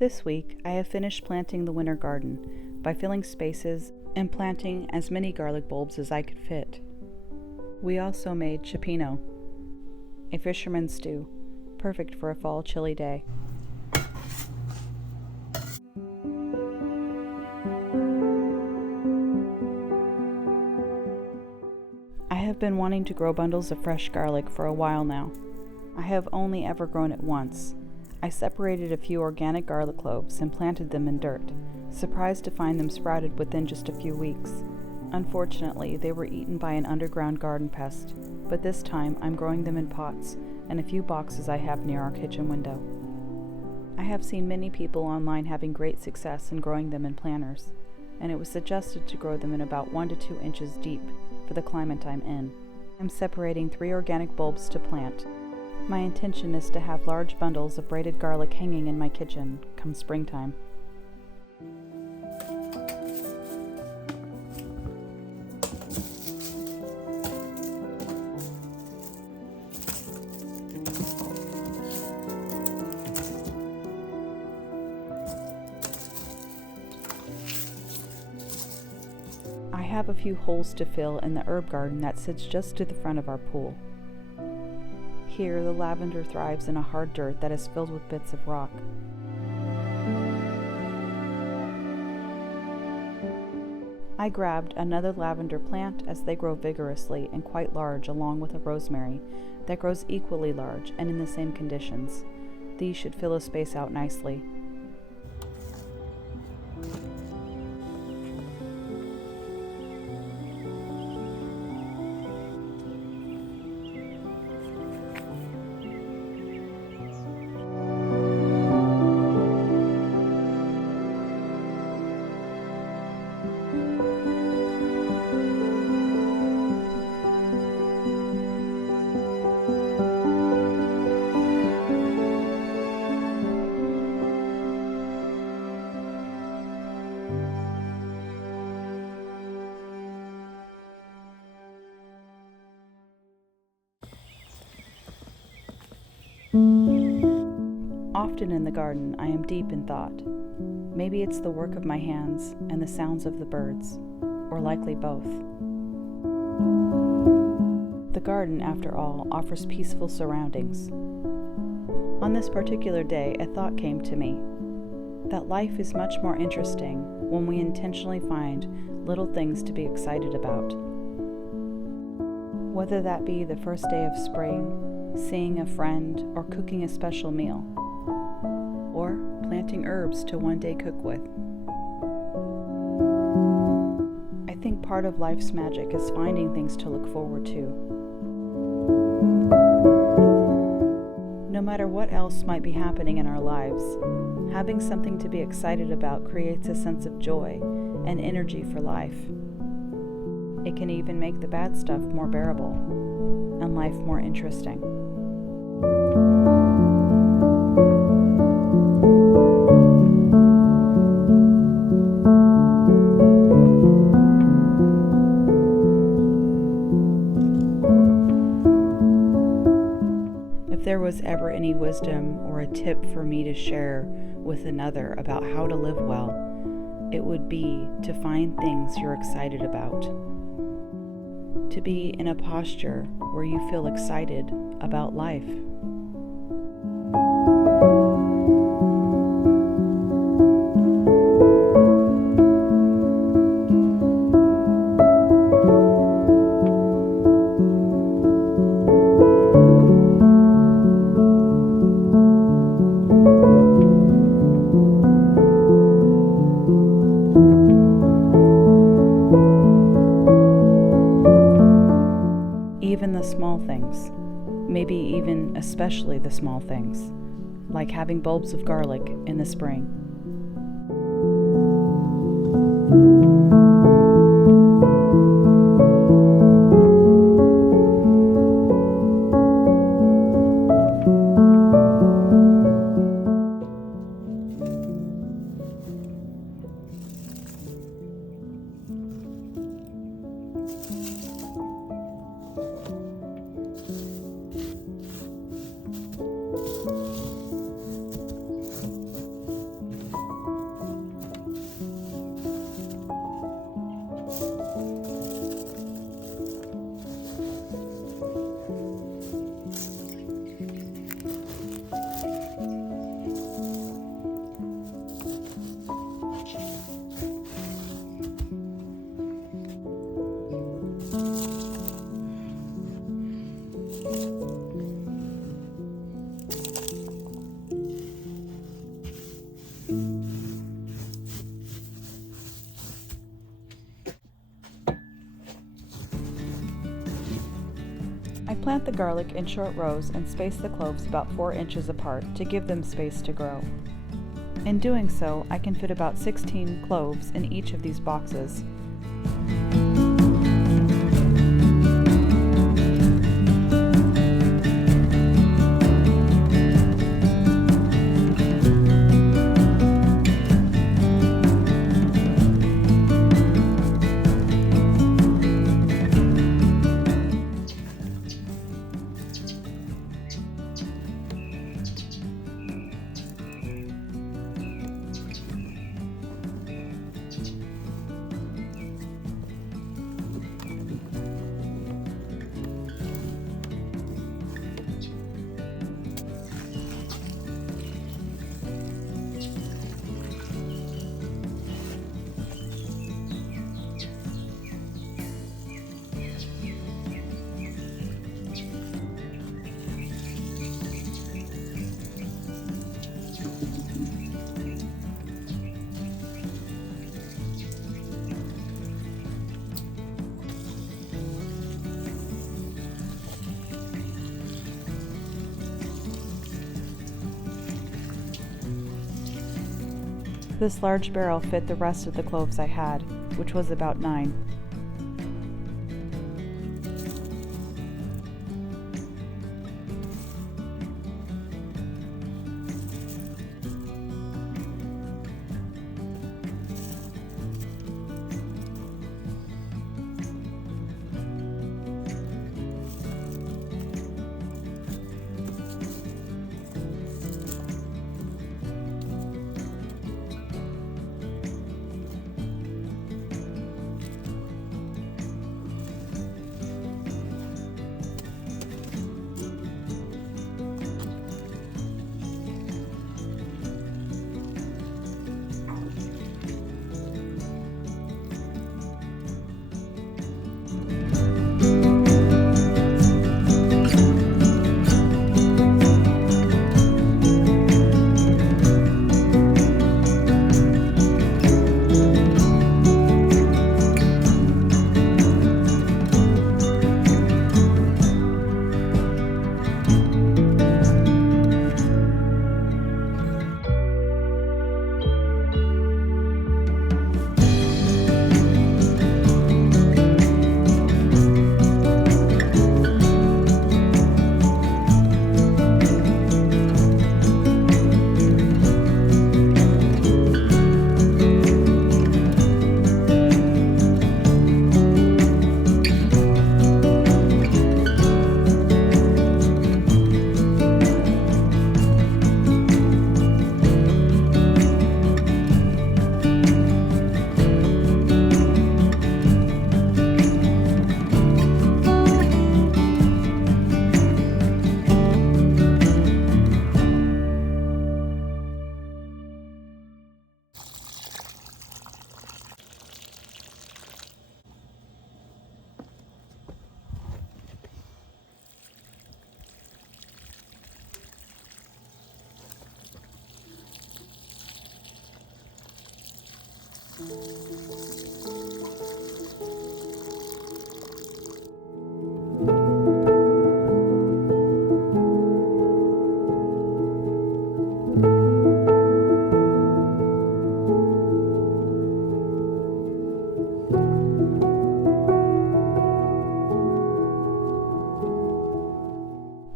This week, I have finished planting the winter garden by filling spaces and planting as many garlic bulbs as I could fit. We also made Cioppino, a fisherman's stew, perfect for a fall chilly day. I have been wanting to grow bundles of fresh garlic for a while now. I have only ever grown it once. I separated a few organic garlic cloves and planted them in dirt, surprised to find them sprouted within just a few weeks. Unfortunately, they were eaten by an underground garden pest, but this time I'm growing them in pots and a few boxes I have near our kitchen window. I have seen many people online having great success in growing them in planters, and it was suggested to grow them in about 1 to 2 inches deep for the climate I'm in. I'm separating 3 organic bulbs to plant. My intention is to have large bundles of braided garlic hanging in my kitchen come springtime. I have a few holes to fill in the herb garden that sits just to the front of our pool. Here, the lavender thrives in a hard dirt that is filled with bits of rock. I grabbed another lavender plant as they grow vigorously and quite large, along with a rosemary that grows equally large and in the same conditions. These should fill a space out nicely. Often in the garden, I am deep in thought. Maybe it's the work of my hands and the sounds of the birds, or likely both. The garden, after all, offers peaceful surroundings. On this particular day, a thought came to me that life is much more interesting when we intentionally find little things to be excited about. Whether that be the first day of spring, seeing a friend, or cooking a special meal, or planting herbs to one day cook with. I think part of life's magic is finding things to look forward to. No matter what else might be happening in our lives, having something to be excited about creates a sense of joy and energy for life. It can even make the bad stuff more bearable and life more interesting. If there was ever any wisdom or a tip for me to share with another about how to live well, it would be to find things you're excited about. To be in a posture where you feel excited about life. Even the small things, maybe even especially the small things, like having bulbs of garlic in the spring. I plant the garlic in short rows and space the cloves about 4 inches apart to give them space to grow. In doing so, I can fit about 16 cloves in each of these boxes. This large barrel fit the rest of the cloves I had, which was about 9.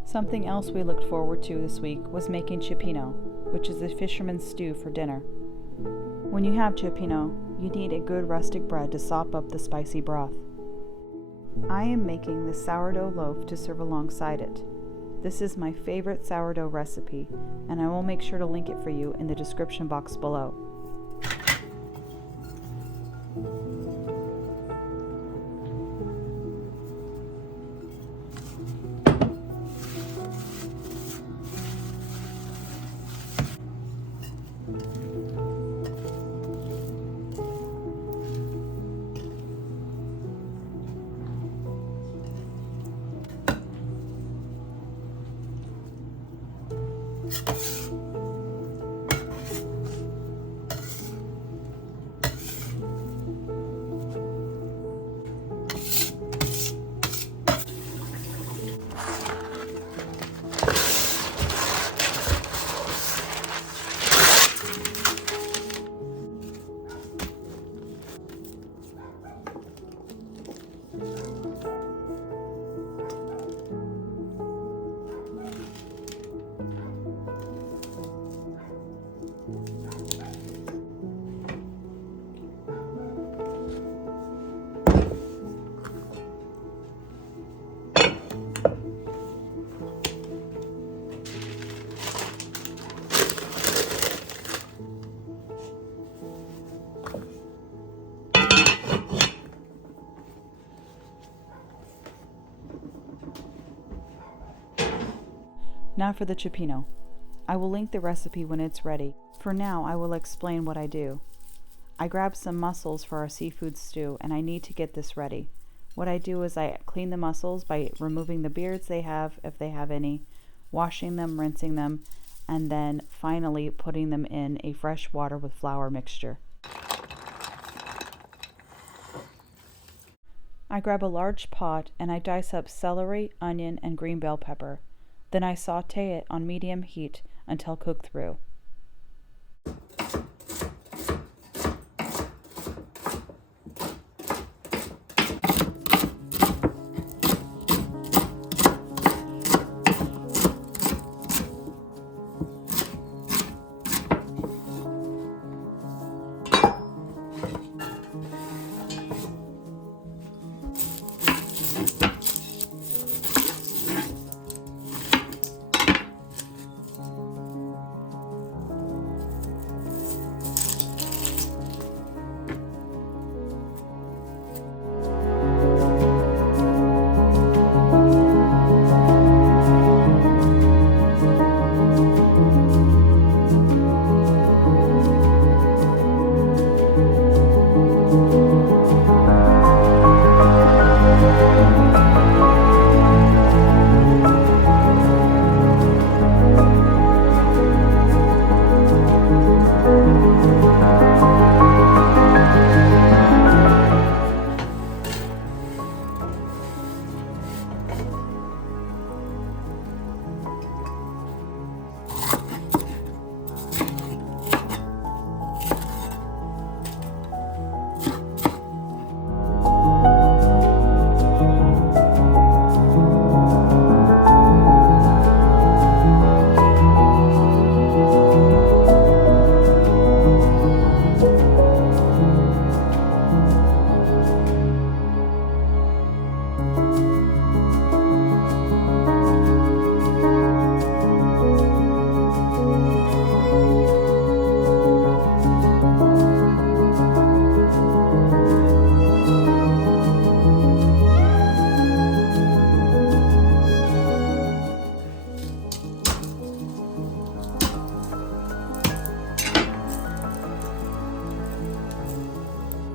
Something else we looked forward to this week was making cioppino, which is a fisherman's stew for dinner. When you have cioppino, you need a good rustic bread to sop up the spicy broth. I am making this sourdough loaf to serve alongside it. This is my favorite sourdough recipe, and I will make sure to link it for you in the description box below. Now for the cioppino. I will link the recipe when it's ready. For now, I will explain what I do. I grab some mussels for our seafood stew, and I need to get this ready. What I do is I clean the mussels by removing the beards they have, if they have any, washing them, rinsing them, and then finally putting them in a fresh water with flour mixture. I grab a large pot and I dice up celery, onion, and green bell pepper. Then I saute it on medium heat until cooked through.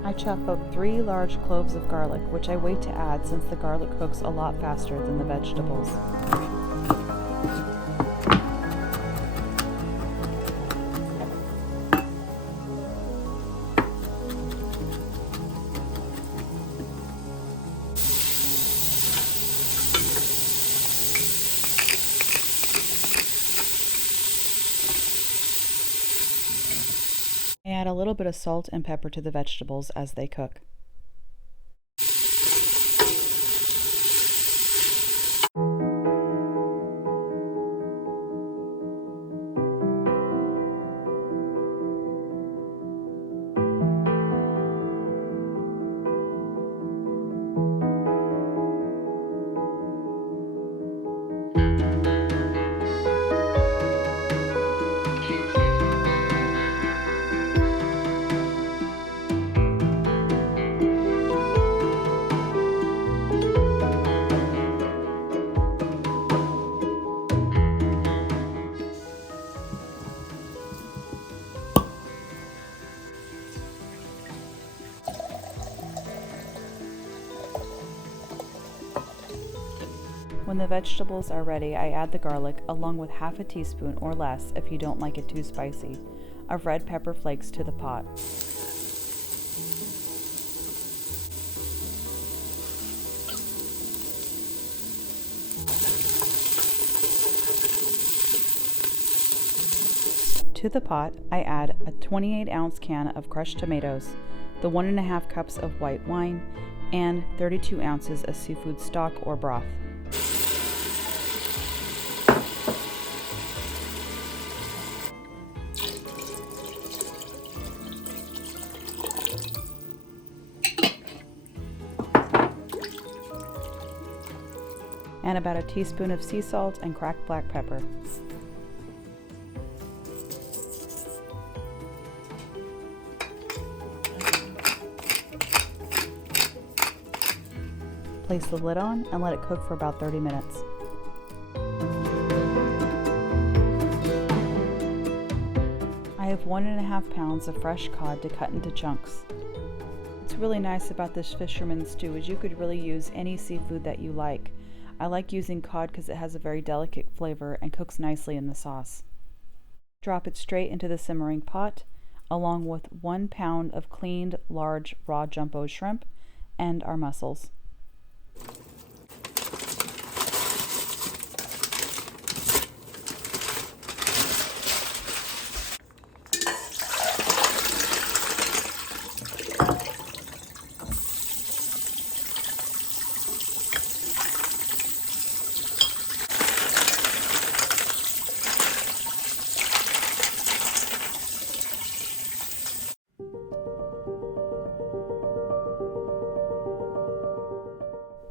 I chop up 3 large cloves of garlic, which I wait to add since the garlic cooks a lot faster than the vegetables. I add a little bit of salt and pepper to the vegetables as they cook. When the vegetables are ready, I add the garlic, along with half a teaspoon or less if you don't like it too spicy, of red pepper flakes to the pot. To the pot, I add a 28-ounce can of crushed tomatoes, the 1.5 cups of white wine, and 32 ounces of seafood stock or broth. And about a teaspoon of sea salt and cracked black pepper. Place the lid on and let it cook for about 30 minutes. 1.5 pounds of fresh cod to cut into chunks. What's really nice about this fisherman's stew is you could really use any seafood that you like. I like using cod because it has a very delicate flavor and cooks nicely in the sauce. Drop it straight into the simmering pot, along with 1 pound of cleaned large raw jumbo shrimp and our mussels.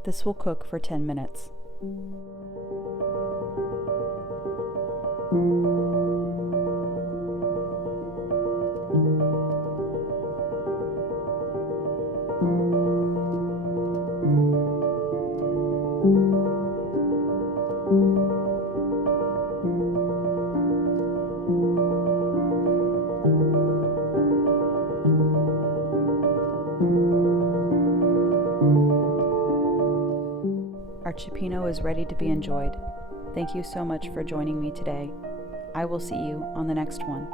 This will cook for 10 minutes. Our cioppino is ready to be enjoyed. Thank you so much for joining me today. I will see you on the next one.